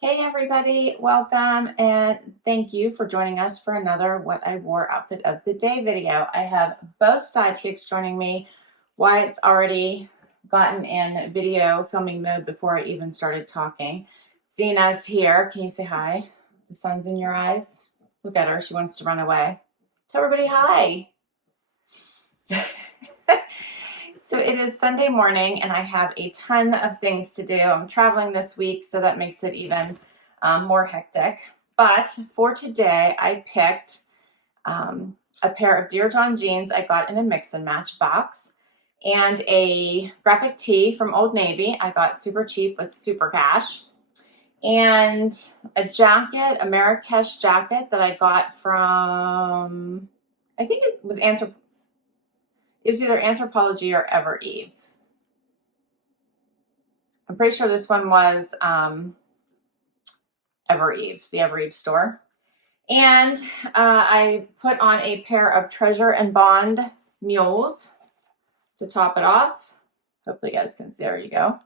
Hey everybody, welcome and thank you for joining us for another What I Wore Outfit of the Day video. I have both sidekicks joining me. Wyatt's already gotten in video filming mode before I even started talking. Zena's here. Can you say hi? The sun's in your eyes. Look at her. She wants to run away. Tell everybody hi. So it is Sunday morning and I have a ton of things to do. I'm traveling this week, so that makes it even more hectic. But for today, I picked a pair of Dear John jeans I got in a mix and match box, and a graphic tee from Old Navy I got super cheap with super cash, and a jacket, a Marrakesh jacket that I got from, I think it was either Anthropologie or Evereve. I'm pretty sure this one was Evereve, the Evereve store. And I put on a pair of Treasure and Bond mules to top it off. Hopefully you guys can see, there you go,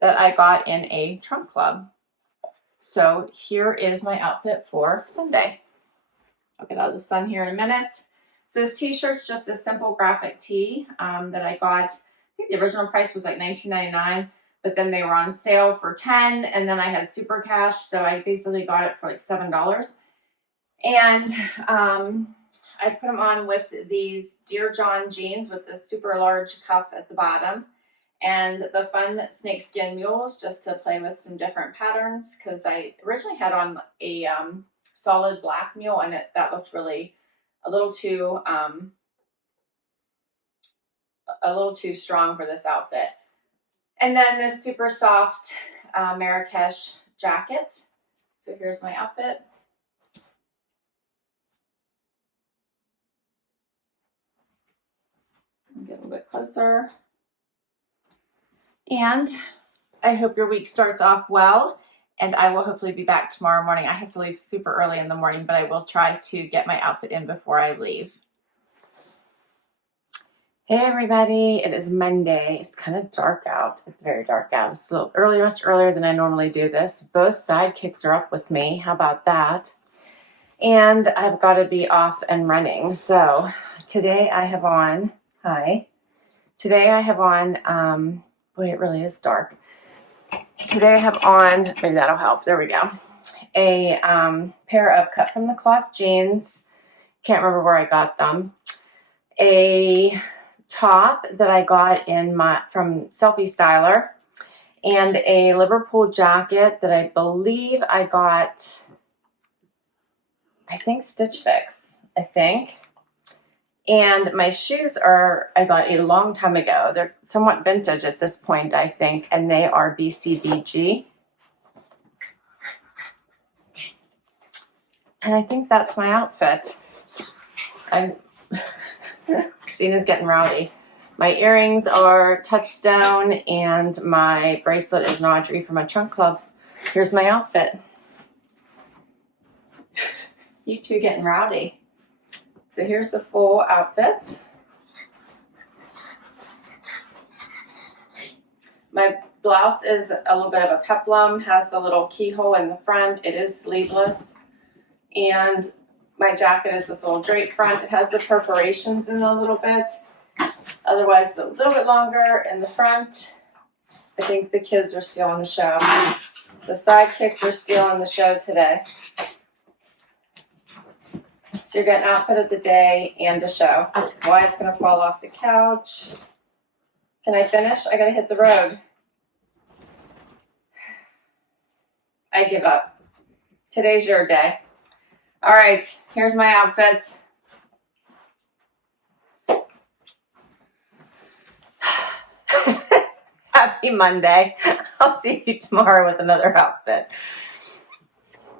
that I got in a trunk club. So here is my outfit for Sunday. I'll get out of the sun here in a minute. So this t-shirt's just a simple graphic tee that I got. I think the original price was like $19.99, but then they were on sale for $10, and then I had super cash, so I basically got it for like $7. And I put them on with these Dear John jeans with the super large cuff at the bottom, and the fun snakeskin mules just to play with some different patterns, because I originally had on a solid black mule, and that looked really a little too strong for this outfit. And then this super soft Marrakesh jacket. So here's my outfit. Get a little bit closer. And I hope your week starts off well, and I will hopefully be back tomorrow morning. I have to leave super early in the morning, but I will try to get my outfit in before I leave. Hey everybody, it is Monday. It's kind of dark out. It's very dark out. It's a little early, much earlier than I normally do this. Both sidekicks are up with me. How about that? And I've got to be off and running. So today I have on, Today I have on, boy, it really is dark. Today I have on, maybe that'll help. There we go. A pair of cut from the cloth jeans. Can't remember where I got them. A top that I got from Selfie Styler, and a Liverpool jacket that I believe I got, I think Stitch Fix, And my shoes I got a long time ago. They're somewhat vintage at this point, I think, and they are BCBG. And I think that's my outfit. Zena's getting rowdy. My earrings are Touchstone, and my bracelet is Nadri from my trunk club. Here's my outfit. You two getting rowdy. So here's the full outfit. My blouse is a little bit of a peplum, has the little keyhole in the front. It is sleeveless. And my jacket is this little drape front. It has the perforations in a little bit. Otherwise, it's a little bit longer in the front. I think the kids are still on the show. The sidekicks are still on the show today. So you're getting outfit of the day and the show. Wyatt's going to fall off the couch. Can I finish? I got to hit the road. I give up. Today's your day. All right, here's my outfit. Happy Monday. I'll see you tomorrow with another outfit.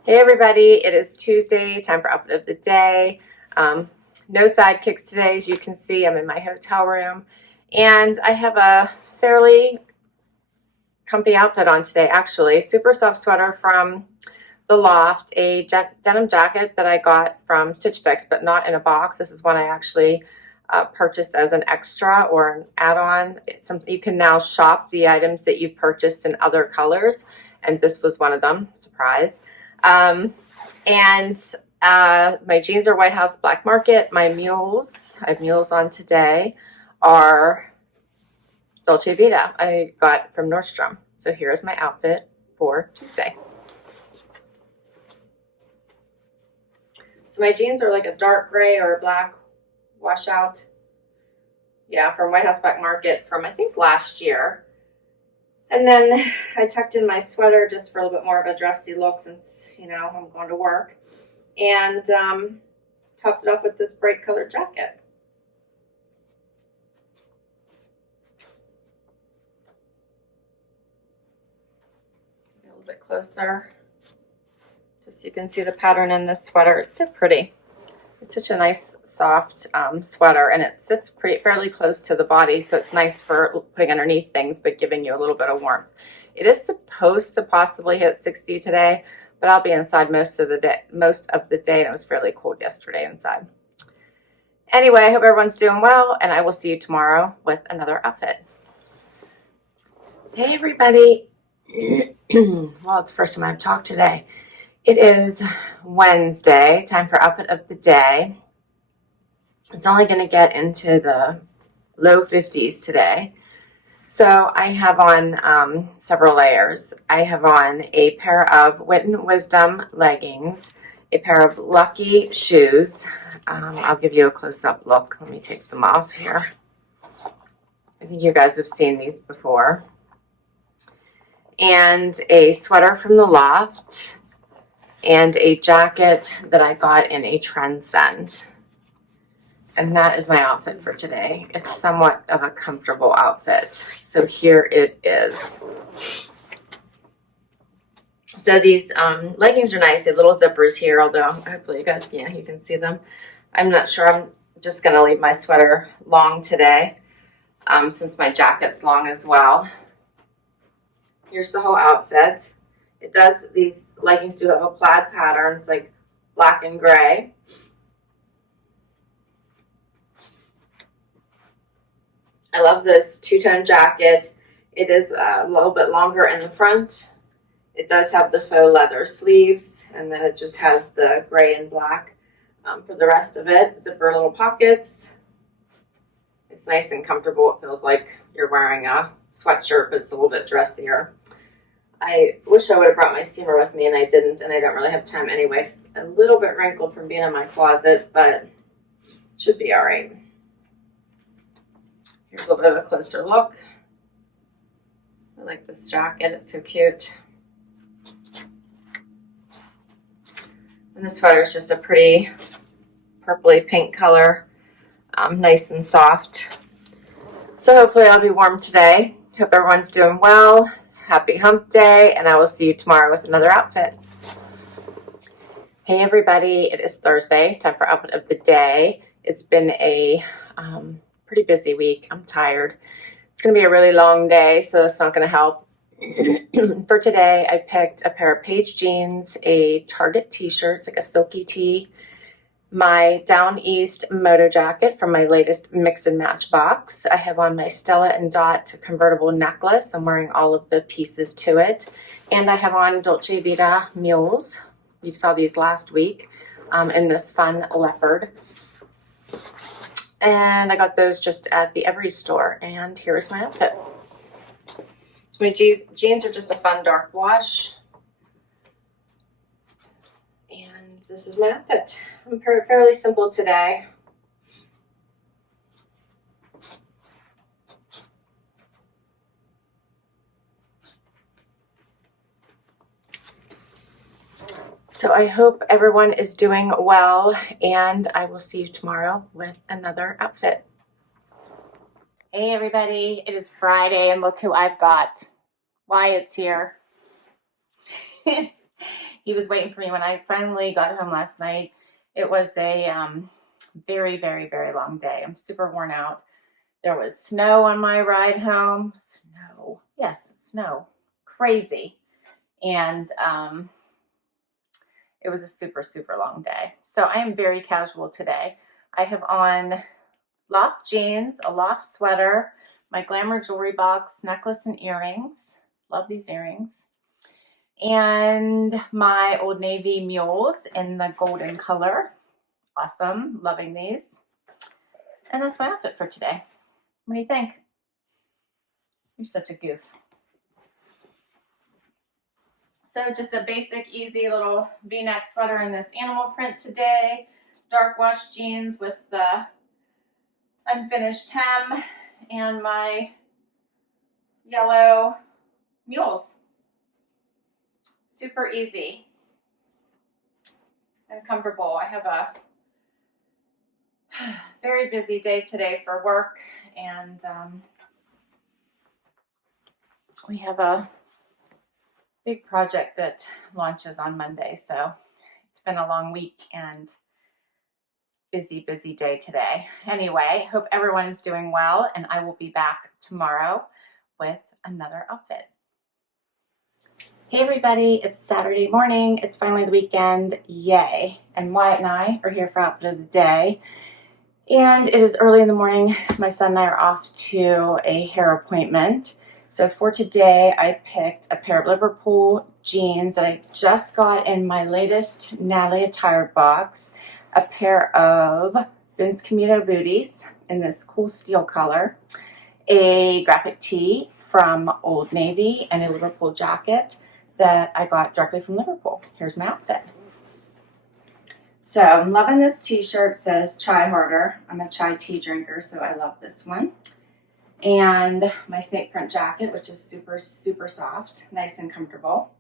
Hey everybody, it is Tuesday, time for outfit of the day. No sidekicks today. As you can see, I'm in my hotel room, and I have a fairly comfy outfit on today, actually. Super soft sweater from the Loft, a denim jacket that I got from Stitch Fix, but not in a box. This is one I actually purchased as an extra or an add-on. You can now shop the items that you've purchased in other colors, and this was one of them. Surprise. My jeans are White House Black Market. My mules, I have mules on today, are Dolce Vita. I got from Nordstrom. So here's my outfit for Tuesday. So my jeans are like a dark gray or a black washout. Yeah, from White House Black Market from I think last year. And then I tucked in my sweater just for a little bit more of a dressy look since, you know, I'm going to work. And topped it up with this bright colored jacket. A little bit closer, just so you can see the pattern in this sweater. It's so pretty. It's such a nice soft sweater, and it sits fairly close to the body, so it's nice for putting underneath things but giving you a little bit of warmth. It is supposed to possibly hit 60 today, but I'll be inside most of the day, and it was fairly cold yesterday inside. Anyway, I hope everyone's doing well, and I will see you tomorrow with another outfit. Hey everybody. Well, it's the first time I've talked today. It is Wednesday, time for outfit of the day. It's only going to get into the low 50s today. So I have on several layers. I have on a pair of Wit and Wisdom leggings, a pair of Lucky shoes. I'll give you a close-up look. Let me take them off here. I think you guys have seen these before. And a sweater from the Loft. And a jacket that I got in a Trendsend. And that is my outfit for today. It's somewhat of a comfortable outfit. So here it is. So these leggings are nice. They have little zippers here, although hopefully you guys, yeah, you can see them. I'm not sure. I'm just going to leave my sweater long today since my jacket's long as well. Here's the whole outfit. These leggings do have a plaid pattern. It's like black and gray. I love this two-tone jacket. It is a little bit longer in the front. It does have the faux leather sleeves, and then it just has the gray and black for the rest of it. Zipper little pockets. It's nice and comfortable. It feels like you're wearing a sweatshirt, but it's a little bit dressier. I wish I would have brought my steamer with me, and I didn't, and I don't really have time anyway. It's a little bit wrinkled from being in my closet, but it should be all right. Here's a little bit of a closer look. I like this jacket. It's so cute. And the sweater is just a pretty purpley pink color, nice and soft. So hopefully I'll be warm today. Hope everyone's doing well. Happy hump day, and I will see you tomorrow with another outfit. Hey everybody, it is Thursday, time for outfit of the day. It's been a pretty busy week. I'm tired. It's going to be a really long day, so that's not going to help. For today, I picked a pair of Paige jeans, a Target t-shirt, it's like a silky tee, my Down East moto jacket from my latest mix and match box. I have on my Stella Dot convertible necklace. I'm wearing all of the pieces to it. And I have on Dolce Vita mules. You saw these last week in this fun leopard. And I got those just at the Evereve store. And here is my outfit. So my jeans are just a fun dark wash. And this is my outfit. I'm fairly simple today. So I hope everyone is doing well, and I will see you tomorrow with another outfit. Hey everybody, it is Friday, and look who I've got. Wyatt's here. He was waiting for me when I finally got home last night. It was a very, very, very long day. I'm super worn out. There was snow on my ride home. Snow. Yes, snow. Crazy. And it was a super, super long day. So I am very casual today. I have on Loft jeans, a Loft sweater, my Glamour jewelry box, necklace and earrings. Love these earrings. And my Old Navy mules in the golden color. Awesome, loving these. And that's my outfit for today. What do you think? You're such a goof. So just a basic, easy little V-neck sweater in this animal print today. Dark wash jeans with the unfinished hem and my yellow mules. Super easy and comfortable. I have a very busy day today for work, and we have a big project that launches on Monday, so it's been a long week and busy day today. Anyway, hope everyone is doing well, and I will be back tomorrow with another outfit. Hey everybody, it's Saturday morning. It's finally the weekend, yay. And Wyatt and I are here for outfit of the day. And it is early in the morning. My son and I are off to a hair appointment. So for today, I picked a pair of Liverpool jeans that I just got in my latest Natalie attire box. A pair of Vince Camuto booties in this cool steel color. A graphic tee from Old Navy and a Liverpool jacket that I got directly from Liverpool. Here's my outfit. So I'm loving this t-shirt. It says chai harder. I'm a chai tea drinker, so I love this one. And my snake print jacket, which is super soft, nice and comfortable.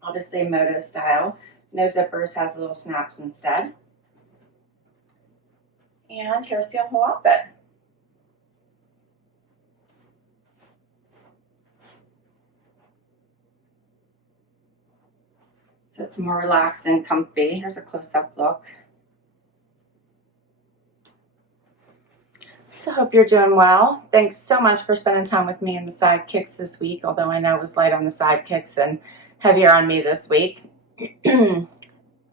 Obviously moto style. No zippers, has little snaps instead. And here's the whole outfit. So it's more relaxed and comfy. Here's a close-up look. So I hope you're doing well. Thanks so much for spending time with me in the sidekicks this week, although I know it was light on the sidekicks and heavier on me this week.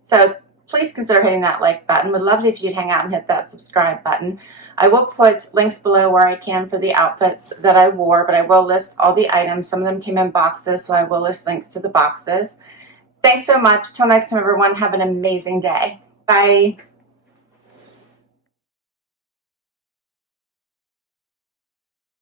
So please consider hitting that like button. Would love it if you'd hang out and hit that subscribe button. I will put links below where I can for the outfits that I wore, but I will list all the items. Some of them came in boxes, so I will list links to the boxes. Thanks so much. Till next time, everyone, have an amazing day. Bye.